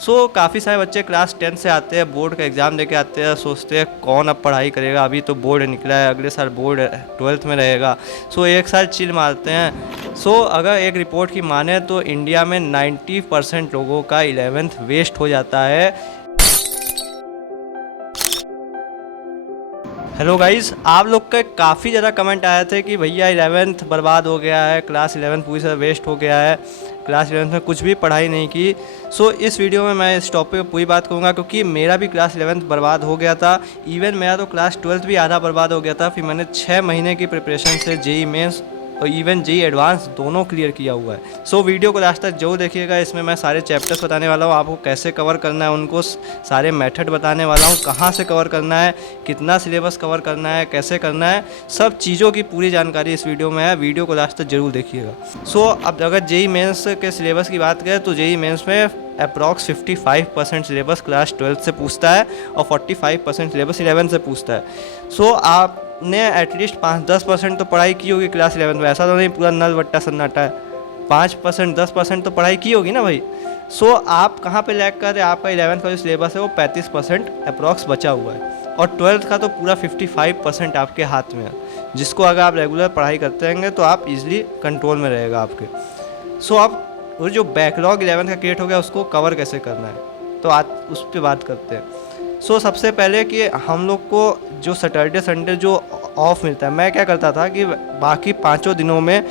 सो काफ़ी सारे बच्चे क्लास 10 से आते हैं, बोर्ड का एग्ज़ाम देके आते हैं, सोचते हैं कौन अब पढ़ाई करेगा, अभी तो बोर्ड निकला है, अगले साल बोर्ड 12th में रहेगा, सो एक साल चिल मारते हैं। सो अगर एक रिपोर्ट की माने तो इंडिया में 90% लोगों का 11th वेस्ट हो जाता है। हेलो गाइस, आप लोग का काफ़ी ज़्यादा कमेंट आया थे कि भैया 11th बर्बाद हो गया है, क्लास 11 पूरी तरह वेस्ट हो गया है, क्लास 11 में कुछ भी पढ़ाई नहीं की। सो इस वीडियो में मैं इस टॉपिक पर पूरी बात करूंगा, क्योंकि मेरा भी क्लास 11 बर्बाद हो गया था। इवन मेरा तो क्लास 12 भी आधा बर्बाद हो गया था। फिर मैंने 6 महीने की प्रिपरेशन से जेई मेंस और इवन जेई एडवांस दोनों क्लियर किया हुआ है। सो वीडियो को लास्ट तक जरूर देखिएगा। इसमें मैं सारे चैप्टर्स बताने वाला हूँ, आपको कैसे कवर करना है, उनको सारे मेथड बताने वाला हूँ, कहाँ से कवर करना है, कितना सिलेबस कवर करना है, कैसे करना है, सब चीज़ों की पूरी जानकारी इस वीडियो में है। वीडियो को लास्ट तक जरूर देखिएगा। सो अब अगर जेई मेंस के सिलेबस की बात करें तो जेई मेंस में अप्रॉक्स 55% सिलेबस क्लास 12 से पूछता है और 45% सिलेबस 11 से पूछता है। सो आपने एटलीस्ट 5-10% तो पढ़ाई की होगी क्लास 11 में, ऐसा तो नहीं पूरा नल बट्टा सन्नाटा है। 5% 10% तो पढ़ाई की होगी ना भाई। सो आप कहाँ पे लैग कर रहे हैं, आपका 11th का जो सिलेबस है वो 35% अप्रॉक्स बचा हुआ है, और 12th का तो पूरा 55% आपके हाथ में है, जिसको अगर आप रेगुलर पढ़ाई करते रहेंगे तो आप इजीली कंट्रोल में रहेगा आपके। सो आप वो जो बैकलॉग 11th का क्रिएट हो गया उसको कवर कैसे करना है, तो आज उस पर बात करते हैं। सो सबसे पहले कि हम लोग को जो सैटरडे संडे जो ऑफ मिलता है, मैं क्या करता था कि बाकी 5 दिनों में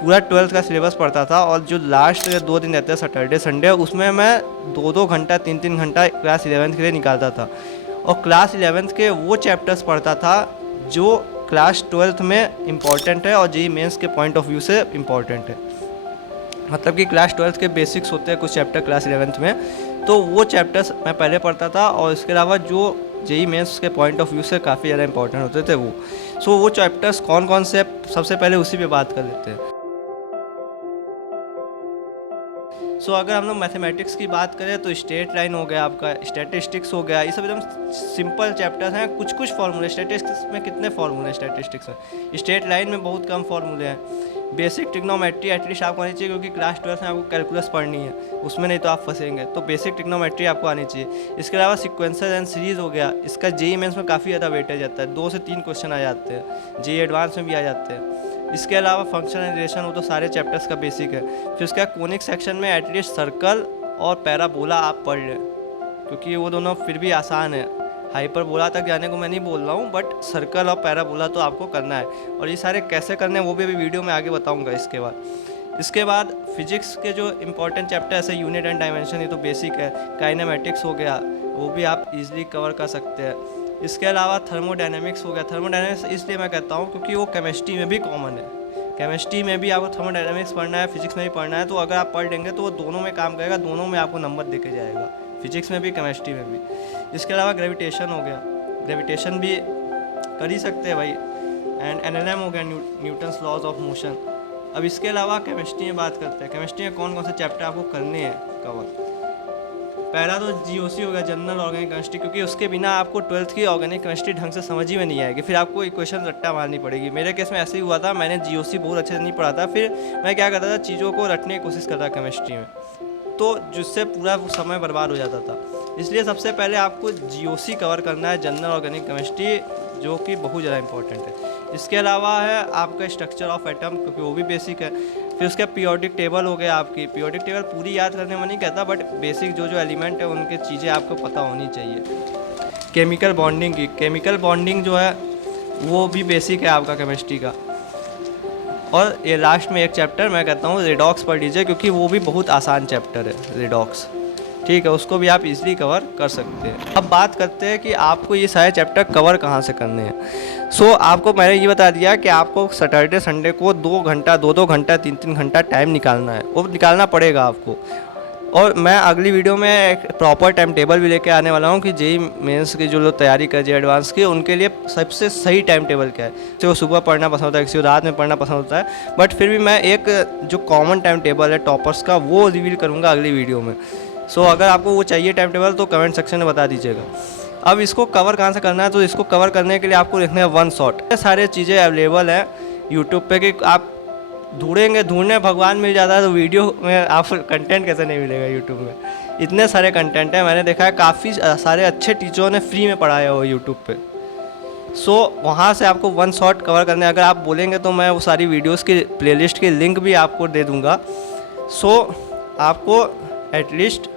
पूरा 12th का सिलेबस पढ़ता था, और जो लास्ट 2 दिन रहते हैं सैटरडे संडे, उसमें मैं 2-2 घंटा 3-3 घंटा क्लास 11th के लिए निकालता था, और क्लास 11th के वो चैप्टर्स पढ़ता था जो क्लास 12th में इम्पॉर्टेंट है और जेईई मेंस के पॉइंट ऑफ व्यू से इम्पॉर्टेंट है। मतलब कि क्लास 12th के बेसिक्स होते हैं कुछ चैप्टर क्लास 11th में, तो वो चैप्टर्स मैं पहले पढ़ता था, और इसके अलावा जो जेईई मेंस के पॉइंट ऑफ व्यू से काफ़ी ज़्यादा इंपॉर्टेंट होते थे वो। सो वो चैप्टर्स कौन कौन से, सबसे पहले उसी पे बात कर लेते हैं। सो अगर हम लोग मैथमेटिक्स की बात करें तो स्ट्रेट लाइन हो गया, आपका स्टैटिस्टिक्स हो गया, ये सब एकदम सिंपल चैप्टर्स हैं। कुछ कुछ फार्मूले, स्टैटिस्टिक्स में कितने फार्मूले हैं स्टैटिस्टिक्स में, स्ट्रेट लाइन में बहुत कम फार्मूले हैं। बेसिक ट्रिग्नोमेट्री एटलीस्ट आपको आनी चाहिए, क्योंकि क्लास 12 में आपको कैलकुलस पढ़नी है, उसमें नहीं तो आप फंसेंगे, तो बेसिक ट्रिग्नोमेट्री आपको आनी चाहिए। इसके अलावा सिक्वेंसर एंड सीरीज़ हो गया, इसका जेईई मेंस में काफ़ी ज़्यादा वेटेज आता है, 2 से 3 क्वेश्चन आ जाते हैं, जेईई एडवांस में भी आ जाते हैं। इसके अलावा फंक्शन एंड रिलेशन, वो तो सारे चैप्टर्स का बेसिक है। फिर उसका कोनिक सेक्शन में एटलीस्ट सर्कल और पैराबोला आप पढ़ लें, क्योंकि वो दोनों फिर भी आसान है। हाइपरबोला तक जाने को मैं नहीं बोल रहा हूँ, बट सर्कल और पैराबोला तो आपको करना है, और ये सारे कैसे करने हैं वो भी अभी वीडियो में आगे बताऊँगा। इसके बाद फिजिक्स के जो इंपॉर्टेंट चैप्टर ऐसे यूनिट एंड डायमेंशन, ये तो बेसिक है। काइनेमेटिक्स हो गया, वो भी आप इजीली कवर कर सकते हैं। इसके अलावा थर्मोडायनेमिक्स हो गया। थर्मोडायनेमिक्स इसलिए मैं कहता हूँ क्योंकि वो केमिस्ट्री में भी कॉमन है। केमिस्ट्री में भी आपको थर्मोडायनेमिक्स पढ़ना है, फिजिक्स में भी पढ़ना है, तो अगर आप पढ़ लेंगे तो वो दोनों में काम करेगा, दोनों में आपको नंबर देके जाएगा, फिजिक्स में भी केमिस्ट्री में भी। इसके अलावा ग्रेविटेशन हो गया, ग्रेविटेशन भी कर ही सकते हैं भाई। एंड एनएलएम हो गया, न्यूटन्स लॉज ऑफ मोशन। अब इसके अलावा केमिस्ट्री में बात करते हैं, केमिस्ट्री में कौन कौन से चैप्टर आपको करने हैं कवर। पहला तो जीओसी हो गया, जनरल ऑर्गेनिक केमिस्ट्री, क्योंकि उसके बिना आपको 12th की ऑर्गेनिक केमिस्ट्री ढंग से समझ ही में नहीं आएगी, फिर आपको इक्वेशन रट्टा मारनी पड़ेगी। मेरे केस में ऐसे ही हुआ था, मैंने जीओसी बहुत अच्छे से नहीं पढ़ा था, फिर मैं क्या करता था, चीज़ों को रटने की कोशिश करता केमिस्ट्री में, तो जिससे पूरा समय बर्बाद हो जाता था। इसलिए सबसे पहले आपको जीओसी कवर करना है, जनरल ऑर्गेनिक केमिस्ट्री, जो कि बहुत ज़्यादा इंपॉर्टेंट है। इसके अलावा है आपका स्ट्रक्चर ऑफ एटम, क्योंकि वो भी बेसिक है। फिर उसका पीरियोडिक टेबल हो गया, आपकी पीरियोडिक टेबल पूरी याद करने में नहीं कहता, बट बेसिक जो जो एलिमेंट है उनकी चीज़ें आपको पता होनी चाहिए। केमिकल बॉन्डिंग की, केमिकल बॉन्डिंग जो है वो भी बेसिक है आपका केमिस्ट्री का। और ये लास्ट में एक चैप्टर मैं कहता हूँ रेडॉक्स पढ़ लीजिए, क्योंकि वो भी बहुत आसान चैप्टर है रेडॉक्स, ठीक है, उसको भी आप इजीली कवर कर सकते हैं। अब बात करते हैं कि आपको ये सारे चैप्टर कवर कहाँ से करने हैं। सो आपको मैंने ये बता दिया कि आपको सैटरडे संडे को 2 घंटा 2-2 घंटा 3-3 घंटा टाइम निकालना है, वो निकालना पड़ेगा आपको। और मैं अगली वीडियो में एक प्रॉपर टाइम टेबल भी लेके आने वाला हूँ कि जेईई मेंस की जो लोग तैयारी कर जेईई एडवांस की, उनके लिए सबसे सही टाइम टेबल क्या है। किसी को सुबह पढ़ना पसंद होता है, किसी को रात में पढ़ना पसंद होता है, बट फिर भी मैं एक जो कॉमन टाइम टेबल है टॉपर्स का, वो रिवील करूँगा अगली वीडियो में। सो अगर आपको वो चाहिए टाइम टेबल तो कमेंट सेक्शन में बता दीजिएगा। अब इसको कवर कहाँ से करना है, तो इसको कवर करने के लिए आपको लिखना है वन शॉट। सारे चीज़ें अवेलेबल हैं यूट्यूब पे कि आप ढूंढेंगे, ढूंढने भगवान मिल जाता है, तो वीडियो में आप कंटेंट कैसे नहीं मिलेगा यूट्यूब में। इतने सारे कंटेंट हैं, मैंने देखा है काफ़ी सारे अच्छे टीचरों ने फ्री में पढ़ाया हो यूट्यूब पे। सो वहाँ से आपको वन शॉट कवर करने, अगर आप बोलेंगे तो मैं वो सारी वीडियोस की प्लेलिस्ट की लिंक भी आपको दे दूँगा। सो आपको एटलीस्ट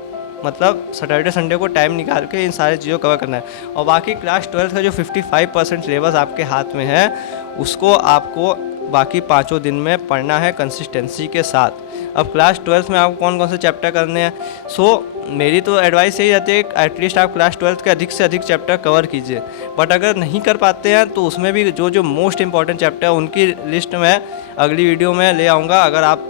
मतलब सैटरडे संडे को टाइम निकाल के इन सारी चीज़ों को कवर करना है। और बाकी क्लास 12 का जो 55% सिलेबस आपके हाथ में है, उसको आपको बाकी 5 दिन में पढ़ना है कंसिस्टेंसी के साथ। अब क्लास 12 में आपको कौन कौन से चैप्टर करने हैं, मेरी तो एडवाइस यही रहती है कि एटलीस्ट आप क्लास 12 के अधिक से अधिक चैप्टर कवर कीजिए। बट अगर नहीं कर पाते हैं तो उसमें भी जो मोस्ट इंपॉर्टेंट चैप्टर है उनकी लिस्ट मैं अगली वीडियो में ले आऊँगा। अगर आप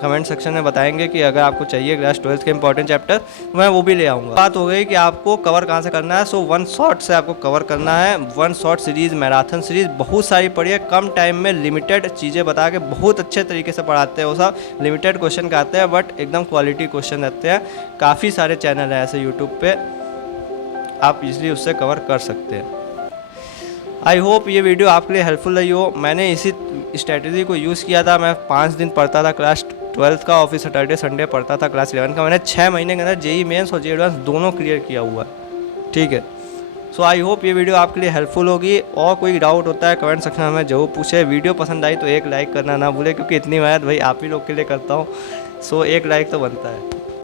कमेंट सेक्शन में बताएंगे कि अगर आपको चाहिए क्लास 12 के इंपॉर्टेंट चैप्टर, मैं वो भी ले आऊँगा। बात हो गई कि आपको कवर कहाँ से करना है। वन शॉट से आपको कवर करना है। One shot series, marathon series बहुत सारी पढ़िए, कम टाइम में लिमिटेड चीज़ें बता के बहुत अच्छे तरीके से पढ़ाते हैं। वो सब लिमिटेड क्वेश्चन का आते हैं बट एकदम क्वालिटी क्वेश्चन रहते हैं। काफ़ी सारे चैनल हैं ऐसे यूट्यूब पे, आप इजली उससे कवर कर सकते हैं। आई होप ये वीडियो आपके लिए हेल्पफुल रही हो। मैंने इसी स्ट्रैटेजी को यूज़ किया था। मैं 5 दिन पढ़ता था क्लास 12 का और फिर सैटरडे संडे पढ़ता था क्लास 11 का। मैंने 6 महीने के अंदर जेईई मेंस और जेईई एडवांस दोनों क्लियर किया हुआ है। ठीक है, सो आई होप ये वीडियो आपके लिए हेल्पफुल होगी। और कोई डाउट होता है कमेंट सेक्शन में ज़रूर पूछे। वीडियो पसंद आई तो एक लाइक करना ना भूले, क्योंकि इतनी मेहनत भाई आप ही लोग के लिए करता हूँ। सो एक लाइक तो बनता है।